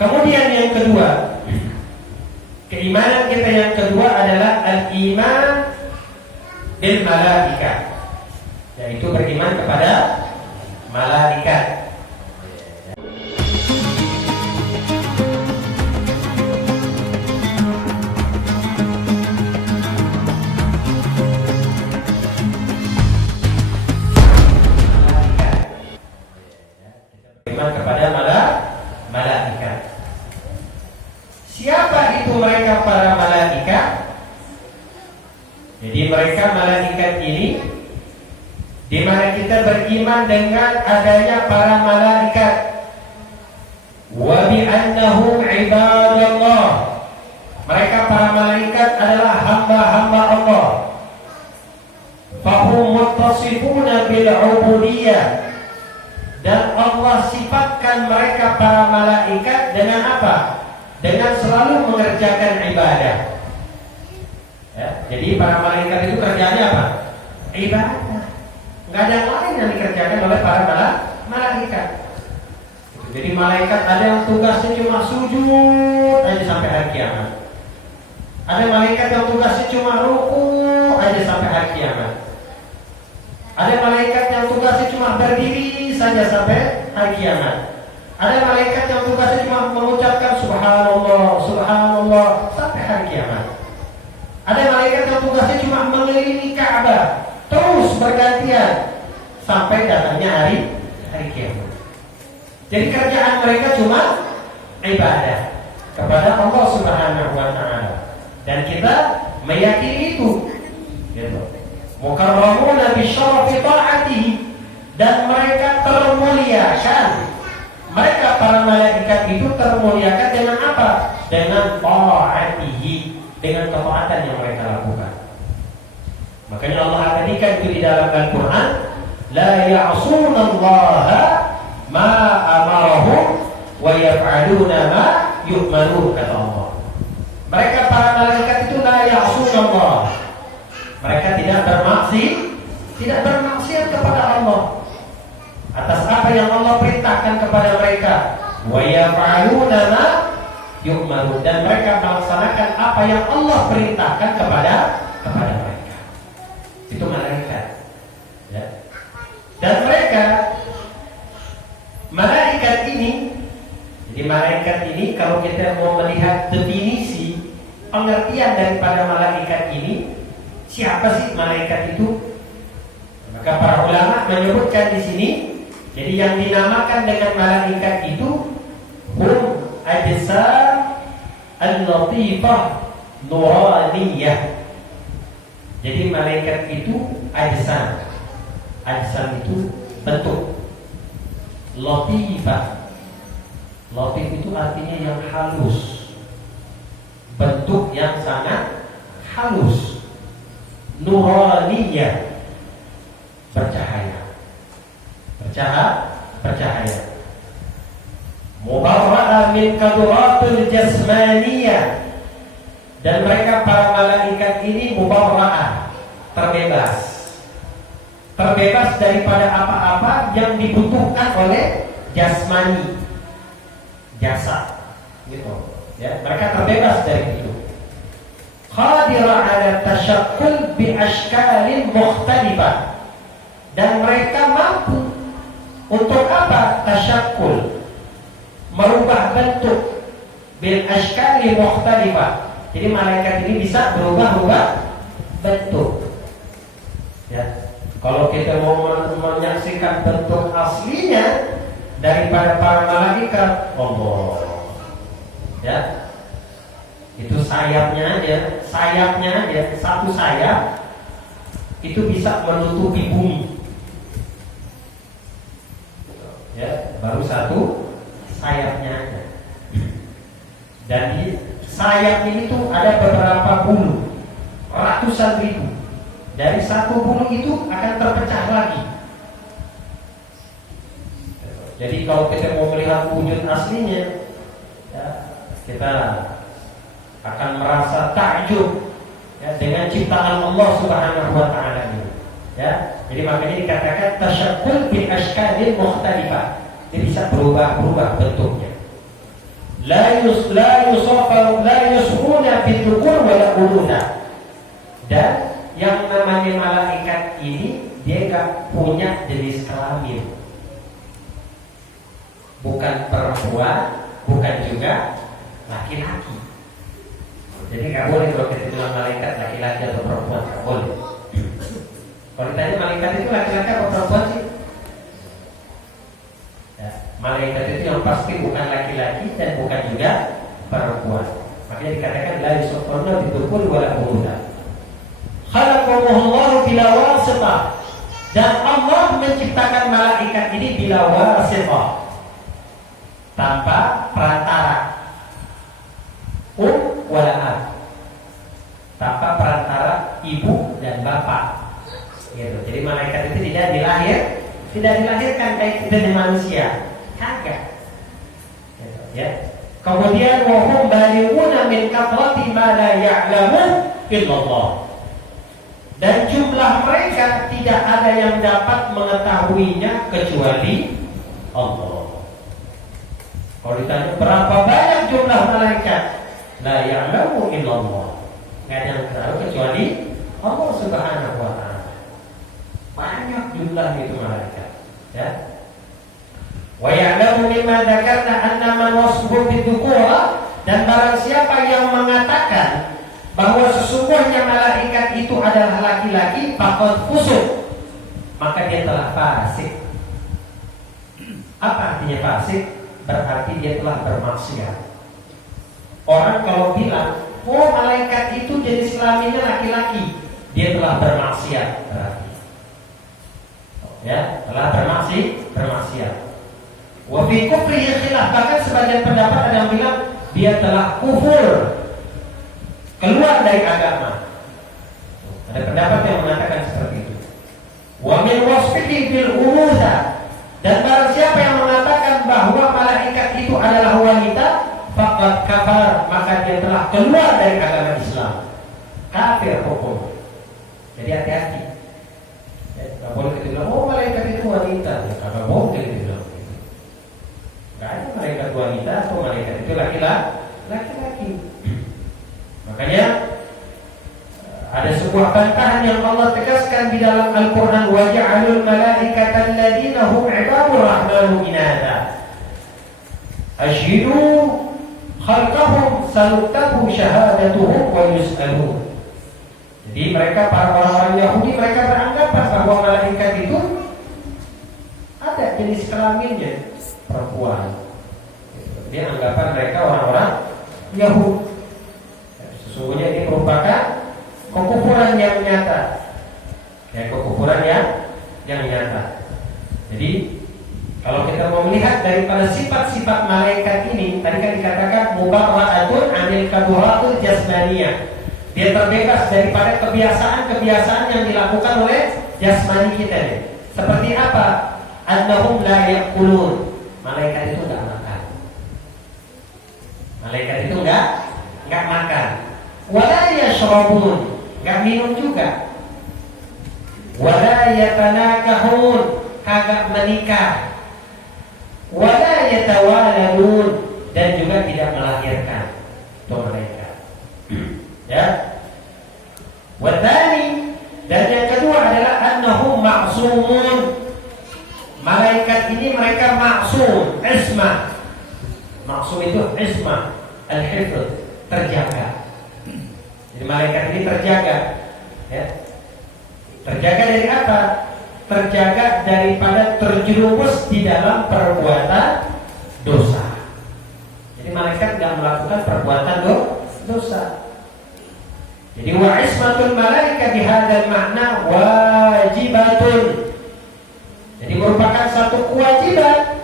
Kemudian yang kedua, keimanan kita yang kedua adalah al-iman bil malaika, yaitu beriman kepada malaikat. Beriman kepada malaikat. Siapa itu mereka para malaikat? Jadi mereka malaikat ini, di mana kita beriman dengan adanya para malaikat. Wa bi annahum ibadallah. Mereka para malaikat adalah hamba-hamba Allah. Fahum muttasifuna bil ubudiyah. Dan Allah sifatkan mereka para malaikat dengan apa? Dengan selalu mengerjakan ibadah. Ya, jadi para malaikat itu kerjanya apa? Ibadah. Nggak ada yang lain yang dikerjakan oleh para malaikat. Jadi malaikat ada yang tugasnya cuma sujud aja sampai hari kiamat. Ada malaikat yang tugasnya cuma ruku aja sampai hari kiamat. Ada malaikat yang tugasnya cuma berdiri saja sampai hari kiamat. Ada malaikat yang tugasnya cuma mengucapkan subhanallah, subhanallah sampai hari kiamat. Ada malaikat yang tugasnya cuma mengelilingi Ka'bah terus bergantian sampai datangnya hari kiamat. Jadi kerjaan mereka cuma ibadah kepada Allah Subhanahu wa taala. Dan kita meyakini itu. Gitu. Mukarramuna bi syarafi ta'atihi, dan mereka termuliakan. Mereka para malaikat itu termuliakan dengan apa? Dengan ta'atihi, dengan ketaatan yang mereka lakukan. Makanya Allah abadikan itu di dalam Al-Quran, la ya'sunallaha ma amarahum wa yaf'aluna ma yu'marun, kata Allah. Mereka para malaikat itu la ya'sunallah. Mereka tidak bermaksiat kepada Allah atas apa yang Allah perintahkan kepada mereka. Wa yaf'aluna ma yu'marun, dan mereka melaksanakan apa yang Allah perintahkan kepada mereka. Itu malaikat. Ya. Dan malaikat ini, jadi malaikat ini kalau kita mau melihat definisi pengertian daripada malaikat ini, siapa sih malaikat itu? Maka para ulama menyebutkan di sini, jadi yang dinamakan dengan malaikat itu hum ajsam al-latifah nuraniyah. Jadi malaikat itu ajsam. Ajsam itu bentuk. Latifah. Latif itu artinya yang halus. Bentuk yang sangat halus. Nuraniyah, bercahaya. Bercahaya. Mubarra'ah min kaduratul jasmaniyah, dan mereka para malaikat ini mubarra'ah, terbebas daripada apa-apa yang dibutuhkan oleh jasmani, jasad, gitu. Ya, mereka terbebas dari itu. Qadirah ala tashakkul bi ashkalin mukhtalifah, dan mereka mampu untuk apa? Tashakkul, merubah bentuk, bil ashkali mukhtalifah. Jadi malaikat ini bisa berubah bentuk. Ya, kalau kita mau menyaksikan bentuk aslinya daripada para malaikat, Allah, ya, itu sayapnya aja, satu sayap itu bisa menutupi bumi. Ya, baru satu sayapnya aja. Dan di sayap ini tuh ada beberapa bulu, ratusan ribu. Dari satu bulu itu akan terpecah lagi. Jadi kalau kita mau melihat wujud aslinya, ya, kita akan merasa takjub, ya, dengan ciptaan Allah Subhanahu wa taala ini. Ya, jadi makanya dikatakan tasyakkul bi ashkalin mukhtalifah. Dia bisa berubah bentuknya. la yusruna bidzukur wala unutha. Dan yang namanya malaikat ini dia gak punya jenis kelamin, bukan perempuan, bukan juga laki-laki. Jadi gak boleh kalau kita bilang malaikat laki-laki atau perempuan, gak boleh. Kalau ditanya malaikat itu laki-laki atau perempuan sih? Ya, malaikat itu yang pasti bukan laki-laki dan bukan juga perempuan. Makanya dikatakan la yusruna bidzukur wala unutha. Khalaqahullahu bila wasithah. Dan Allah menciptakan malaikat ini bila wasithah, tanpa perantara. Wala ab, tanpa perantara ibu dan bapak. Gitu. Jadi malaikat itu tidak dilahirkan kayak kita di manusia. Kagak. Gitu, ya. Kemudian wahum balighuna min kathrati ma la ya'lamu illallah. Dan jumlah mereka tidak ada yang dapat mengetahuinya kecuali Allah. Kalau ditanya berapa banyak jumlah malaikat, la ya'lamu illallah, nggak ada yang tahu kecuali Allah Subhanahu wa ta'ala. Banyak jumlah itu malaikat, ya. Wa ya'lamu mimma dzakarna anna man wasfuhu bidzukura, dan barang siapa yang mengatakan bahwa sesungguhnya malaikat itu adalah laki-laki, faqad fusuk, maka dia telah fasik. Apa artinya fasik? Berarti dia telah bermaksiat. Orang kalau bilang, oh malaikat itu jenis kelaminnya laki-laki, dia telah bermaksiat berarti. Ya, telah bermaksiat. Wa fi kufrihi khilaf, bahkan sebagian pendapat ada yang bilang dia telah kufur, keluar dari agama. Ada pendapat yang mengatakan seperti itu. Wa min wasfihi bil unutha, dan barang siapa yang mengatakan bahwa malaikat itu adalah wanita, faqad kafar, maka dia telah keluar dari agama Islam. Kafir hukum. Jadi hati-hati. Tidak boleh kita bilang, oh malaikat itu wanita. Ya, kagak boleh kita bilang begitu. Tidak ada malaikat wanita atau malaikat itu laki-laki. Makanya ada sebuah bantahan yang Allah tegaskan di dalam Al-Quran, wa ja'alul malaikata alladziina hum 'ibadur rahmani inatha ashhadu khalqahum sanuktabu syahadatuhum wa yus'alun. Jadi mereka, para orang-orang Yahudi, mereka beranggapan bahwa malaikat itu ada jenis kelaminnya, perempuan. Dia anggapan mereka orang-orang Yahudi. Sesungguhnya ini merupakan kekufuran yang nyata. Ya, kekufuran yang nyata. Jadi kalau kita mau melihat daripada sifat-sifat malaikat ini, tadi kan dikatakan mubarra'atun 'anil kaduratul jasmaniyah. Dia terbebas daripada kebiasaan-kebiasaan yang dilakukan oleh jasmani kita nih. Seperti apa? Annahum la yaqulun. Malaikat itu enggak makan. Malaikat itu enggak makan. Wala yashrabun, enggak minum juga. Wala yatanakahun, kagak menikah. Wala yatawaladun, dan juga tidak melahirkan. Itu malaikat. Ya. Wadani, dan yang kedua adalah annahum ma'sumun. Malaikat ini mereka maksum, ismah. Maksum itu ismah, al-hifz, terjaga. Jadi malaikat ini terjaga, ya. Terjaga dari apa? Terjaga daripada terjerumus di dalam perbuatan dosa. Jadi malaikat tidak melakukan perbuatan dosa. Jadi wa ismatul malaika bihadzal makna wajibatun. Jadi merupakan satu kewajiban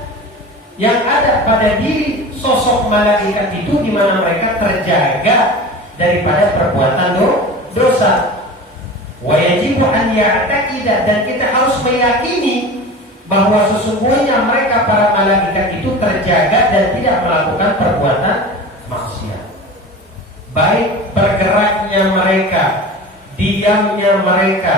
yang ada pada diri sosok malaikat itu, di mana mereka terjaga daripada perbuatan dosa. Wa yajibu an ya'taqida, dan kita harus meyakini bahwa sesungguhnya mereka para malaikat itu terjaga dan tidak melakukan perbuatan maksiat. Baik bergeraknya mereka, diamnya mereka,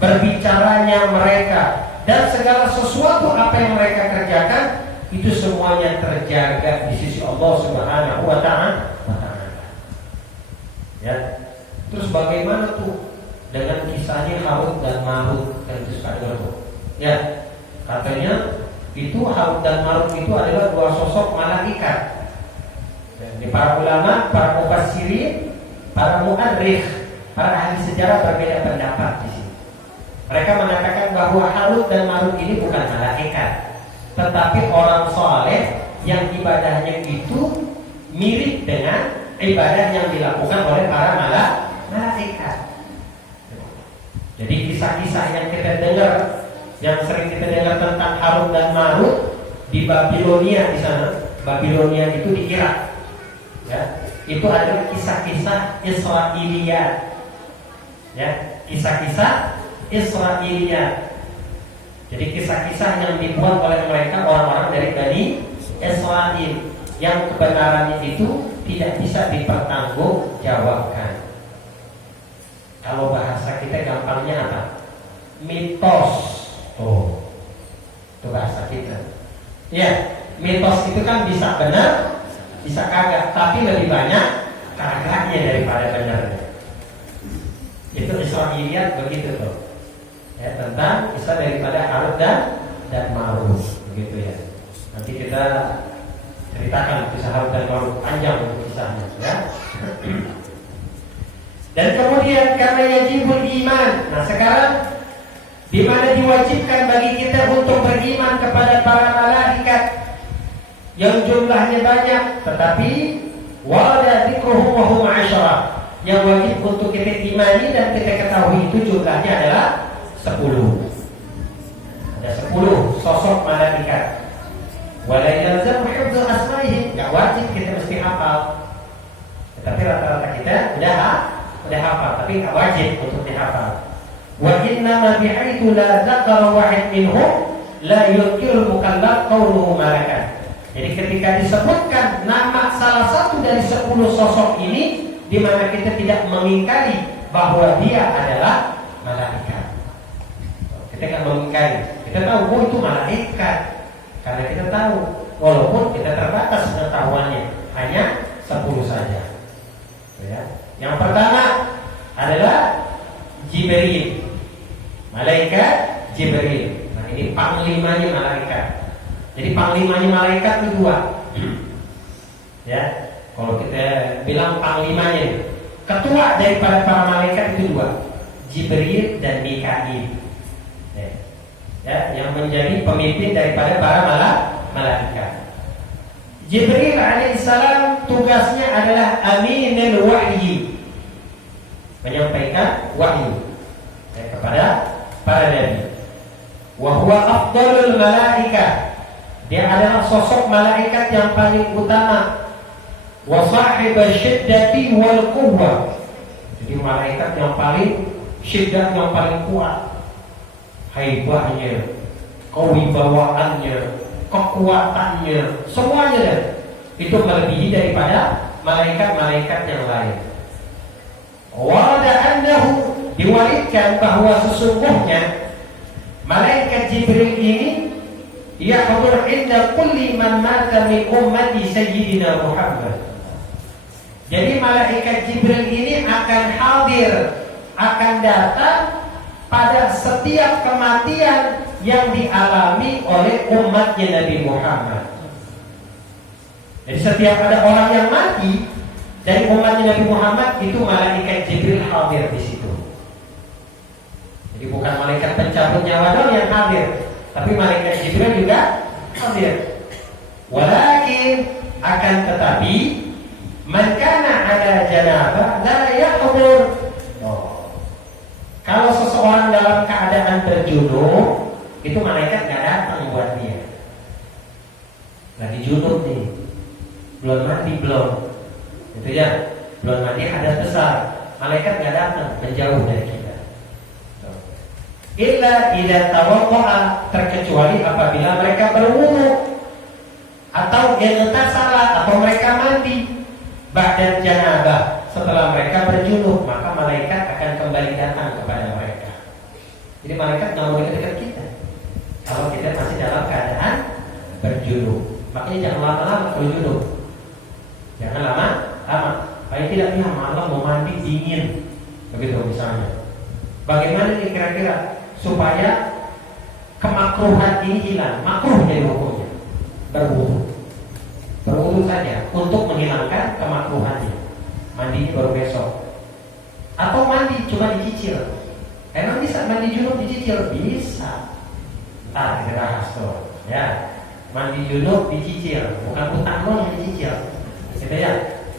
berbicaranya mereka, dan segala sesuatu apa yang mereka kerjakan itu semuanya terjaga di sisi Allah Subhanahu wa Ta'ala. Ya. Terus bagaimana tuh dengan kisahnya Harut dan Marut dan itu? Ya, katanya itu Harut dan Marut itu adalah dua sosok malaikat. Ini para ulama, para mufassirin, para mu'arrikh, para ahli sejarah berbeda pendapat di sini. Mereka mengatakan bahwa Harut dan Marut ini bukan malaikat, tetapi orang soleh yang ibadahnya itu mirip dengan ibadah yang dilakukan oleh para malaikat. Jadi kisah-kisah yang kita dengar, yang sering kita dengar tentang Harut dan Marut di Babilonia di sana, Babilonia itu di Irak. Ya, itu adalah kisah-kisah Israiliyat. Ya, kisah-kisah Israiliyat. Jadi kisah-kisah yang dibuat oleh mereka orang-orang dari Bani Israel yang kebenarannya itu tidak bisa dipertanggungjawabkan. Kalau bahasa kita gampangnya apa? Mitos. Oh, itu bahasa kita. Ya, mitos itu kan bisa benar, bisa kagak, tapi lebih banyak kagaknya daripada benarnya. Itu Israiliyat begitu tuh. Ya, tentang kisah daripada Harut dan Marut, begitu ya. Nanti kita ceritakan kisah Harut dan Marut, panjang untuk kisahnya, ya. Dan kemudian karena yajibul iman. Nah sekarang di mana diwajibkan bagi kita untuk beriman kepada para malaikat yang jumlahnya banyak, tetapi wala dzikruhum wa hum 'ashara. Yang wajib untuk kita imani dan kita ketahui itu jumlahnya adalah 10. Ada 10 sosok malaikat. Wala yalzamu hifdzu asma'ihim. Enggak wajib kita mesti hafal. Tetapi rata-rata kita udah hafal, tapi enggak wajib untuk dihafal. Wa inna ma bihaitsu la dzakara wahid minhum la yudkirul mukallaf qawluhu malakan. Jadi ketika disebutkan nama salah satu dari 10 sosok ini, di mana kita tidak mengingkari bahwa dia adalah malaikat. Kita tidak mengingkari, kita tahu bahwa itu malaikat karena kita tahu, walaupun kita terbatas pengetahuannya, hanya 10 saja. Ya. Yang pertama adalah Jibril, malaikat Jibril. Nah ini panglimanya malaikat. Jadi panglimanya malaikat itu 2. Ya, kalau kita bilang panglimanya, ketua daripada para malaikat itu 2, Jibril dan Mikail. Ya, yang menjadi pemimpin daripada para malaikat. Jibril alaihissalam tugasnya adalah aminul wahyi, menyampaikan wahyu kepada para nabi. Wa huwa afdalul malaikah. Dia adalah sosok malaikat yang paling utama. Wa sahibul syiddati wal quwwah. Jadi malaikat yang paling syiddah, yang paling kuat. Haibahnya, kewibawaannya, kekuatannya, semuanya itu melebihi daripada malaikat-malaikat yang lain. Warada annahu, diwariskan bahwa sesungguhnya malaikat Jibril ini yahdur inda kulli man mata min ummati sayyidina Muhammad. Jadi malaikat Jibril ini akan hadir, akan datang pada setiap kematian yang dialami oleh umatnya Nabi Muhammad. Jadi setiap ada orang yang mati dari umatnya Nabi Muhammad, itu malaikat Jibril hadir di situ. Jadi bukan malaikat pencabut nyawa doang yang hadir, tapi malaikat Jibril juga hadir. Walakin, akan tetapi, man kana ala janabah la yahdur. Kalau seseorang dalam keadaan berjunub, itu malaikat gak datang buat dia. Lagi junub nih, belum mandi belum, itu ya, belum mandi hadas besar, malaikat gak datang, menjauh dari kita. Illa idza tawaddaa, terkecuali apabila mereka berwudu atau igtasala, atau mereka mandi ba'da janabah, setelah mereka berjunub, maka malaikat akan kembali datang kepada mereka. Jadi malaikat nggak boleh dekat kita kalau kita masih dalam keadaan berjunub. Makanya jangan lama-lama kalau junub. Jangan lama-lama. Paling tidak dia malam mau mandi dingin, begitu misalnya. Bagaimana nih kira-kira supaya kemakruhan ini hilang? Makruh dari hukumnya berwudu saja untuk menghilangkan kemakruhannya. Mandinya baru besok. Atau mandi cuma dicicil. Emang bisa mandi junub dicicil? Bisa. Ntar kita bahas tuh. Ya, mandi junub dicicil, bukan utang doang yang dicicil. Gitu ya.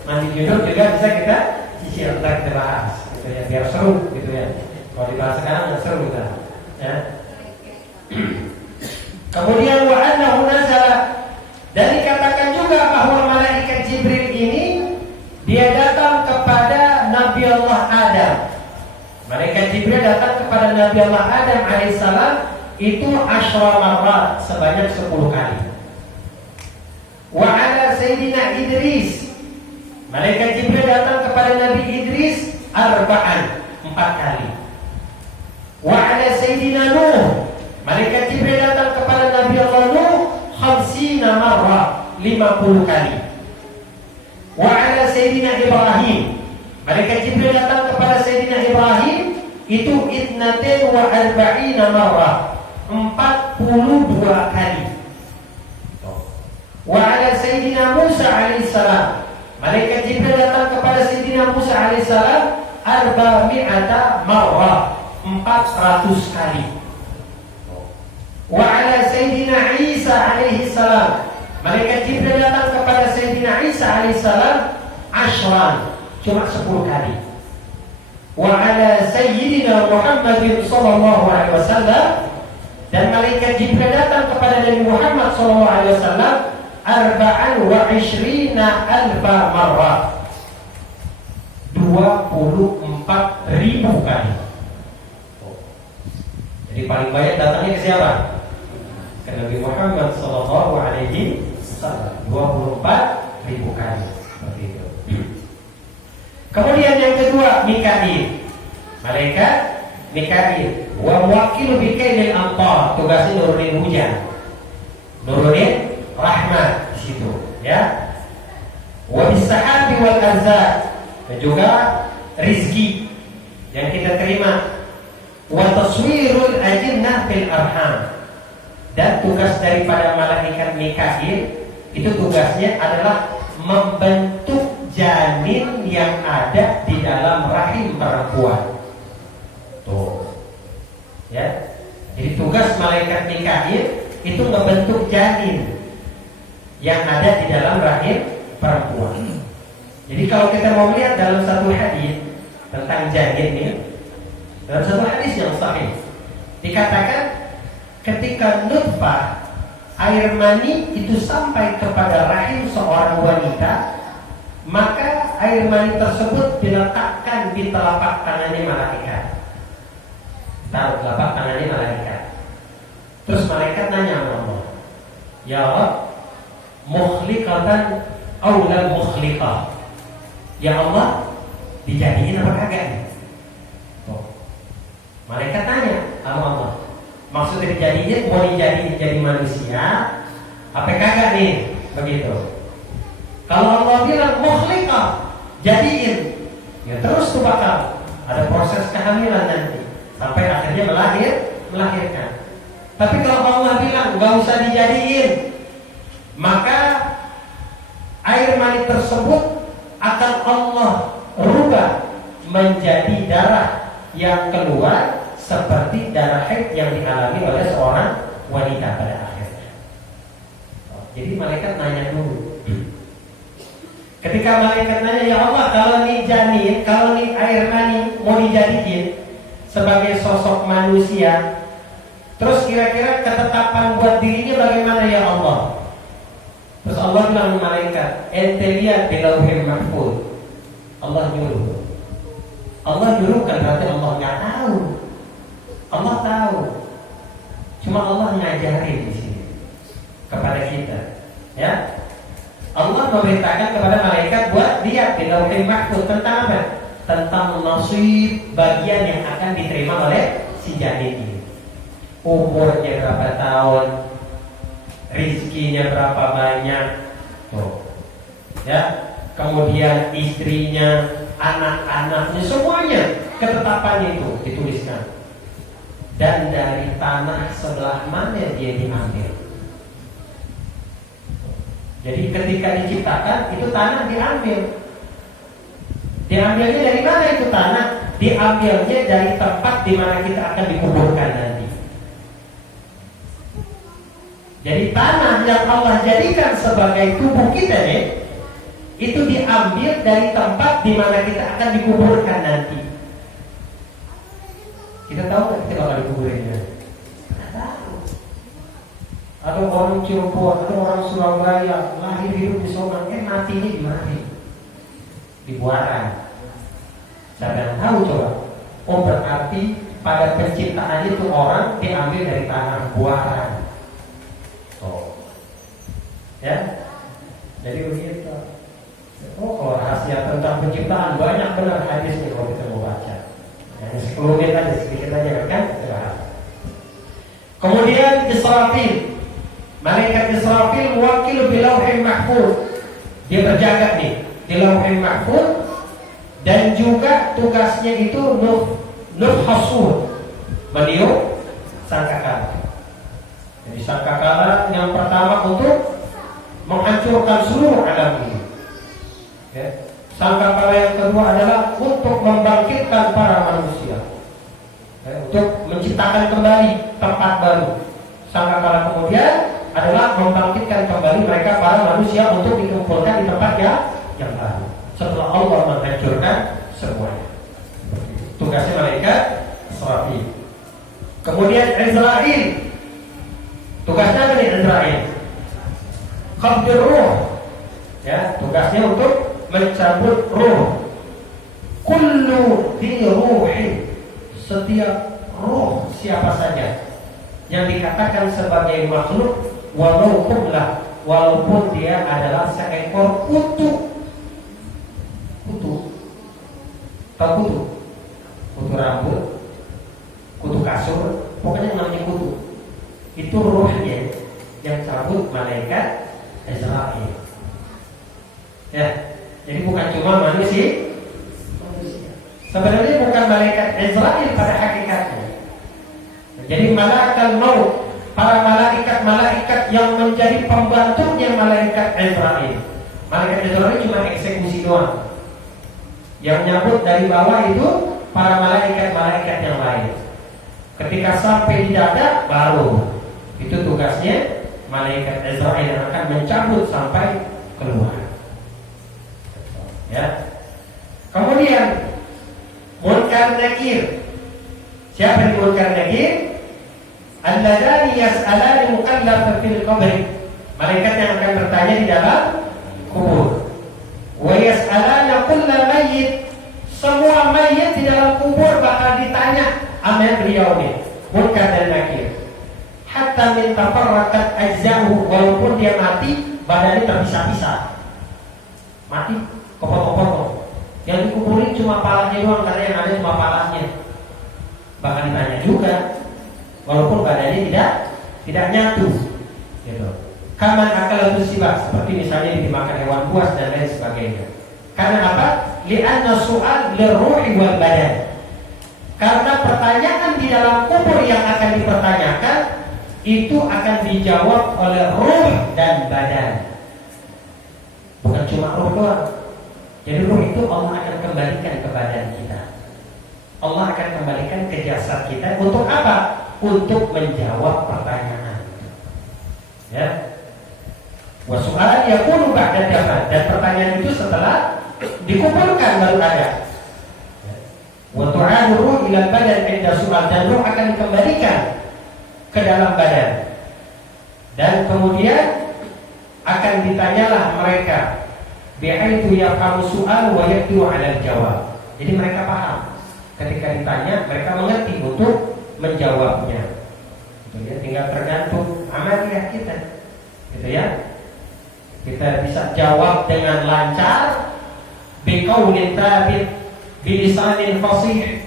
Mandi junub juga bisa kita cicil. Ntar kita bahas. Gitu ya, biar seru gitu ya. Kalau dibahas sekarang nggak seru kita. Ya. Kemudian wa annahu nazala, dan dikatakan juga bahwa malaikat Jibril ini dia datang kepada Nabi Allah Adam. Malaikat Jibril datang kepada Nabi Allah Adam alaihissalam itu asyra marrat, sebanyak 10 kali. Wa ala Sayyidina Idris, malaikat Jibril datang kepada Nabi Idris arba'an, 4 kali. Wa ala Sayyidina Nuh, malaikat Jibril datang kepada Nabi Allah Nuh 50 marrah, 50 kali. Wa ala Sayyidina Ibrahim, malaikat Jibril datang kepada Sayyidina Ibrahim itu 42 marrah, 42 kali. Wa ala Sayyidina Musa alaihissalam, malaikat Jibril datang kepada Sayyidina Musa alaihissalam 400 marrah, 400 kali. Wa ala Sayyidina Isa alaihissalam, malaikat Jibril datang kepada Sayyidina Isa alaihissalam ashran, cuma 10 kali. Wa ala Sayyidina Muhammadin sallallahu alaihi wasallam, dan malaikat Jibril datang kepada Nabi Muhammad sallallahu alaihi wasallam 24,000 marrah, 24.000 kali. Jadi paling banyak datangnya ke siapa? Ke Nabi Muhammad sallallahu alaihi wasallam, 24.000 kali. Seperti itu. Kemudian yang kedua, Mikail, malaikat Mikail, wa muwakkilu bikailil amtar, tugasnya nurunin hujan, nurunin rahmat di situ, ya. Wa bisahabi wal arzaq, dan juga rizki yang kita terima. Wa taswirul ajinnah fil arham, dan tugas daripada malaikat Mikail itu tugasnya adalah membentuk janin yang ada di dalam rahim perempuan. Tuh, ya. Jadi tugas malaikat Mikail itu membentuk janin yang ada di dalam rahim perempuan. Jadi kalau kita mau lihat dalam satu hadis tentang janin ini, dalam satu hadis yang sahih dikatakan ketika nutfah, air mani itu sampai kepada rahim seorang wanita, maka air mani tersebut diletakkan di telapak tangannya malaikat. Taruh telapak tangannya malaikat. Terus malaikat nanya sama Allah, ya Allah, mukhliqatan aw la mukhliqah? Ya Allah, dijadiin apa kagak nih? Tuh. Malaikat tanya sama Allah, maksudnya dijadiin, mau dijadiin jadi manusia apa kagak nih? Begitu. Kalau Allah bilang mukhliqah, jadiin, ya terus tuh bakal ada proses kehamilan nanti sampai akhirnya melahirkan. Tapi kalau Allah bilang nggak usah dijadiin, maka air mani tersebut akan Allah rubah menjadi darah yang keluar seperti darah haid yang dialami oleh seorang wanita pada akhirnya. Jadi malaikat nanya dulu. Ketika malaikat nanya, ya Allah, kalau nih janin, kalau nih air mani mau dijadiin sebagai sosok manusia, terus kira-kira ketetapan buat dirinya bagaimana ya Allah? Terus Allah bilang malaikat, ente lihat di lauhil mahfuz. Allah nyuruh. Allah nyuruh kan berarti Allah nggak tahu. Allah tahu. Cuma Allah ngajarin di sini kepada kita, ya. Allah memerintahkan kepada malaikat buat lihat di lauhil mahfuz tentang apa? Tentang nasib, bagian yang akan diterima oleh si janin ini. Umurnya berapa tahun? rizkinya berapa banyak, tuh, ya. Kemudian istrinya, anak-anaknya, semuanya ketetapannya itu dituliskan. Dan dari tanah sebelah mana dia diambil. Jadi ketika diciptakan itu tanah diambil. Diambilnya dari mana itu tanah? Diambilnya dari tempat di mana kita akan dikuburkan nanti. Jadi tanah yang Allah jadikan sebagai tubuh kita nih, itu diambil dari tempat di mana kita akan dikuburkan nanti. Kita tahu nggak kita bakal dikuburin? Nggak tahu. Atau orang Cirebon, atau orang Surabaya lahir hidup di Somang, matinya di mana? Di Buaran. Siapa yang tahu coba? Oh berarti pada penciptaan itu orang diambil dari tanah Buaran. Oh, ya. Jadi begitu. Oh kalau rahasia tentang penciptaan banyak benar hadisnya kalau kita mau baca. Hanya 10 menit aja, sedikit aja kan? Kemudian Israfil, malaikat Israfil mewakil di Lauhul Mahfuz. Dia berjaga nih di Lauhul Mahfuz dan juga tugasnya itu nufhasur, meniup sangkakala. Jadi sangkakala yang pertama untuk menghancurkan seluruh alam ini. Ya. Sangkakala yang kedua adalah untuk membangkitkan para manusia, untuk menciptakan kembali tempat baru. Sangkakala kemudian adalah membangkitkan kembali mereka para manusia untuk dikumpulkan di tempat yang baru setelah Allah menghancurkan semuanya. Tugasnya malaikat Israfil. Kemudian Israil, tugasnya apa nih Israil? Qabdur ruh, ya, tugasnya untuk mencabut ruh. Kullu di ruhi, setiap ruh siapa saja yang dikatakan sebagai makhluk, walaupun dia adalah seekor kutu. Tahu kutu? Kutu rambut, kutu kasur, pokoknya namanya kutu. Itu ruhnya yang cabut malaikat Israfil. Ya, jadi bukan cuma manusia. Sebenarnya bukan malaikat Israfil pada hakikatnya. Jadi malaikat maut, para malaikat yang menjadi pembantunya malaikat Israfil. Malaikat Israfil cuma eksekusi doang. Yang nyabut dari bawah itu para malaikat yang lain. Ketika sampai di dada baru itu tugasnya malaikat Israfil yang akan mencabut sampai keluar. Ya. Kemudian Munkar Nakir. Siapa yang Munkar Nakir? Alladzani yas'alani mukallaf fil qabr. Malaikat yang akan bertanya di dalam kubur. Wa yas'alana kulla mayyit. Semua mayit di dalam kubur bakal ditanya sama beliau nih, Munkar dan Nakir. Hatta min tafarraqat ajza'uhu, walaupun dia mati badannya terpisah-pisah. Mati kopot-kopot. Yang dikuburin cuma palanya doang, karena yang ada cuma palanya. Bahkan ditanya juga, walaupun badannya tidak nyatu. Gitu. Kaman akal musibah, seperti misalnya dimakan hewan buas dan lain sebagainya. Karena apa? Li'anna su'al liruhi wal badan. Karena pertanyaan di dalam kubur yang akan dipertanyakan itu akan dijawab oleh ruh dan badan. Bukan cuma ruh doang. Jadi ruh itu Allah akan kembalikan ke badan kita. Allah akan kembalikan ke jasad kita untuk apa? Untuk menjawab pertanyaan. Ya. Wa su'alan yakunu ba'da dafn, dan pertanyaan itu setelah dikumpulkan baru ada. Wa tu'adu ruh ila badan inda su'al, dan ruh akan dikembalikan ke dalam badan. Dan kemudian akan ditanyalah mereka bi'aitu yafhamu su'al wa yaqdiru 'ala al-jawab. Jadi mereka paham. Ketika ditanya, mereka mengerti untuk menjawabnya. Itu ya, tinggal tergantung amaliyah kita. Gitu ya. Kita bisa jawab dengan lancar biqaulin thabit bilisanin fasih.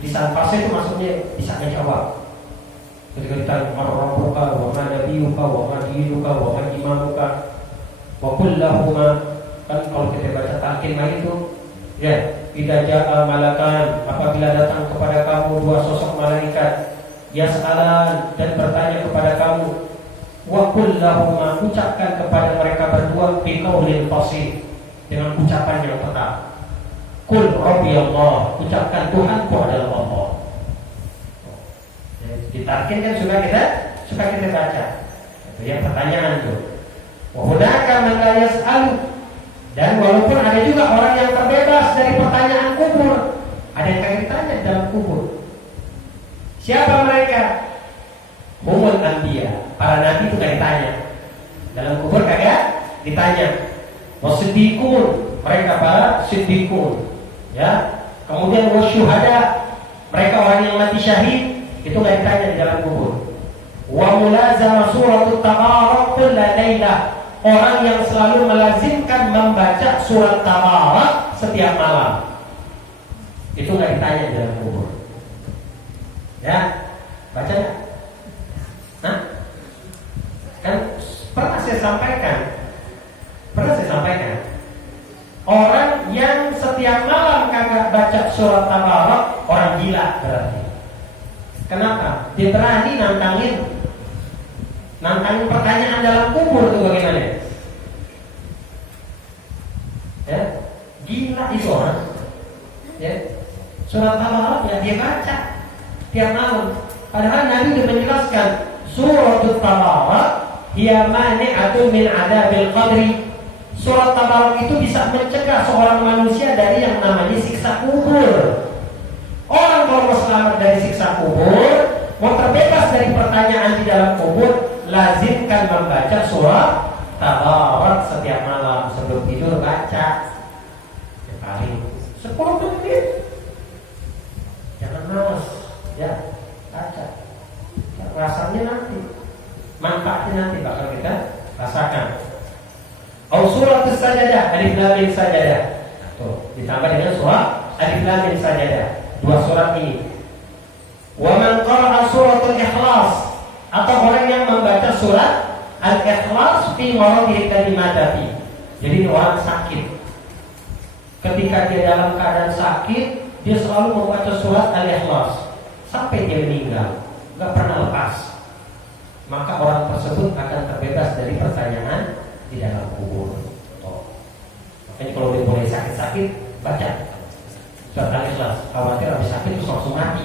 Lisan fasih itu maksudnya bisa menjawab. Ketika ditanya Rabbuka wa ma nabiyuka wa ma dinuka wa ma imamuka wa kullahuma, kan kalau kita baca talqin itu ya, idza jaa malakan, apabila datang kepada kamu dua sosok malaikat, yas'alan, dan bertanya kepada kamu, wa kullahuma, ucapkan kepada mereka berdua biqaulin fasih, dengan ucapan yang tetap. Qul rabbi Allah, ucapkan Tuhanku adalah Allah. Ditarkin kan suka kita baca. Itu yang pertanyaan itu. Wa hunaka man la yas'alu, dan walaupun ada juga orang yang terbebas dari pertanyaan kubur, ada yang kagak ditanya dalam kubur. Siapa mereka? Humul anbiya, para nabi itu gak ditanya. Dalam kubur kagak ditanya. Wasiddiqun, mereka para siddiqun. Ya. Kemudian wasyuhada, mereka orang yang mati syahid, itu gak ditanya di dalam kubur. Wa mulazama suratut tabarak kulla lailah, orang yang selalu melazimkan membaca surat Tabarak setiap malam, itu nggak ditanya di dalam kubur. Ya, baca nggak? Nah, kan pernah saya sampaikan, orang yang setiap malam kagak baca surat Tabarak, orang gila berarti. Kenapa? Dia berani nantangin pertanyaan dalam kubur itu bagaimana? Ya, gila itu orang. Ya, surat Tabarak ya dia baca tiap malam. Padahal Nabi sudah menjelaskan surat Tabarak hiya mani'atun min adabil qabri. Surat Tabarak itu bisa mencegah seorang manusia dari yang namanya siksa kubur. Orang kalau mau selamat dari siksa kubur, mau terbebas dari pertanyaan di dalam kubur, lazimkan membaca surat Tabarak setiap malam. Sebelum tidur baca, ya paling 10 menit. Jangan males, ya baca. Rasanya nanti, manfaatnya nanti bakal kita rasakan. Surat As-Sajdah, Alif Lam Mim Sajdah. Tuh, ditambah dengan surat Alif Lam Mim Sajdah. Dua surat ini. Wa man qara'a suratul Ikhlas, atau orang yang membaca surat Al-Ikhlas fi maradhi kalimati. Jadi orang sakit, ketika dia dalam keadaan sakit, dia selalu membaca surat Al-Ikhlas sampai dia meninggal, nggak pernah lepas. Maka orang tersebut akan terbebas dari pertanyaan di dalam kubur. Makanya kalau dia mulai sakit-sakit, baca surat Al-Ikhlas. Khawatir habis sakit terus langsung mati.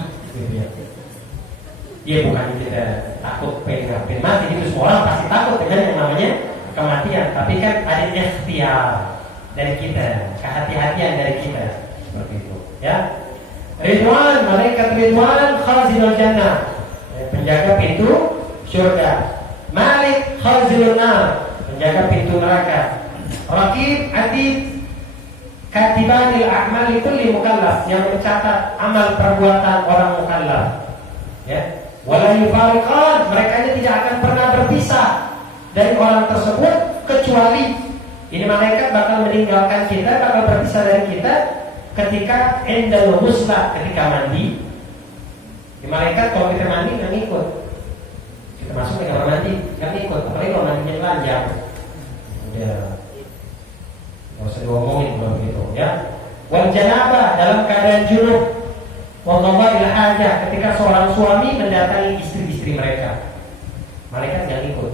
Dia bukan kita takut pengen mati, itu semua orang pasti takut dengan yang namanya kematian. Tapi kan ada ikhtiar dari kita, kehati-hatian dari kita, seperti itu. Ya, Ridwan, malaikat Ridwan, khazinul jannah, penjaga pintu surga. Malik, khazilun nar, penjaga pintu neraka. Raqib, Atid, katibanil a'mali kulli mukallaf, yang mencatat amal perbuatan orang mukallaf. Ya. Wala yufariqan, mereka tidak akan pernah berpisah dari orang tersebut, kecuali ini malaikat bakal meninggalkan kita, bakal berpisah dari kita ketika endal husla, ketika mandi. Di malaikat kalau kita mandi nggak ngikut, kita masuk ke kamar mandi nggak ngikut, apalagi kalau mandinya telanjang. Ya, nggak usah diomongin kalau begitu. Ya, wal janabah, dalam keadaan junub. Wallahu hajah, ketika seorang suami mendatangi istri-istri mereka, malaikat nggak ikut.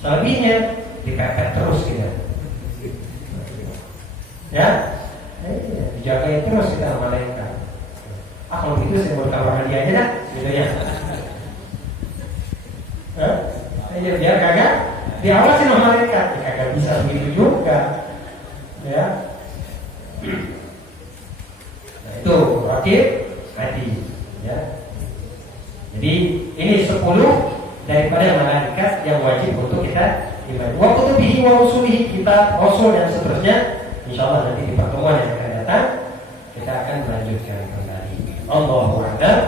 Selebihnya dipepet terus kita. Ya, dijagain terus kita malaikat. Kalau begitu saya mau kamar mandi aja dah, gitu ya. Ya biar kagak diawasin sama malaikat, ya kagak bisa begitu juga. Ya. Itu rakib hati, ya. Jadi ini 10 daripada malaikat yang wajib untuk kita imani. Wa kutubihi wa rusulihi, kitab, rasul dan seterusnya. Insyaallah nanti di pertemuan yang akan datang kita akan melanjutkan kembali. Allahu a'lam.